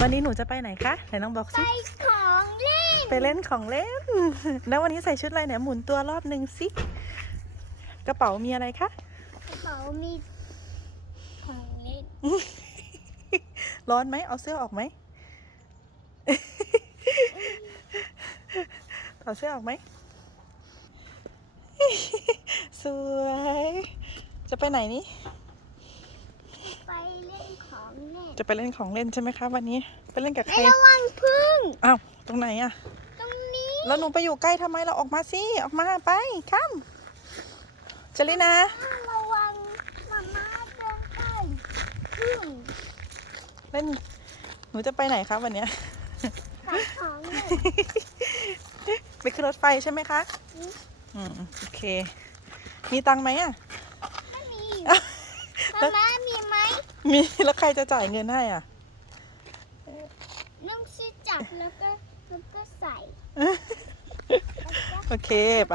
วันนี้หนูจะไปไหนคะไหนน้องบอกไปสิ ของเล่นไปเล่นของเล่น แล้ววันนี้ใส่ชุดอะไรเนี่ยหมุนตัวรอบหนึ่งสิ กระเป๋ามีอะไรคะ กระเป๋ามีของเล่น ร้อนไหมเอาเสื้อออกไหมถอดเสื้อออกไหม สวย จะไปไหนนี่ ไปเล่นของเล่น จะไปเล่นของเล่นใช่ไหมคะวันนี้ ไปเล่นกับใครระวังพึ่งอ้าวตรงไหนอะตรงนี้แล้วหนูไปอยู่ใกล้ทำไมเราออกมาสิออกมาไปข้ามเจลินาระวังมาม่าเดินใกล้พึ่งเล่นหนูจะไปไหนคะวันเนี้ยขายของเล่นไปขึ้นรถไฟใช่ไหมคะอืมอืมโอเค มีตังค์ไหมอะไม่มีแล้มาวม่ามีไห มมีแล้วใครจะจ่ายเงินให้อะน้องซื้อจับแล้วก็แล้วก็ใส่ โอเค ไป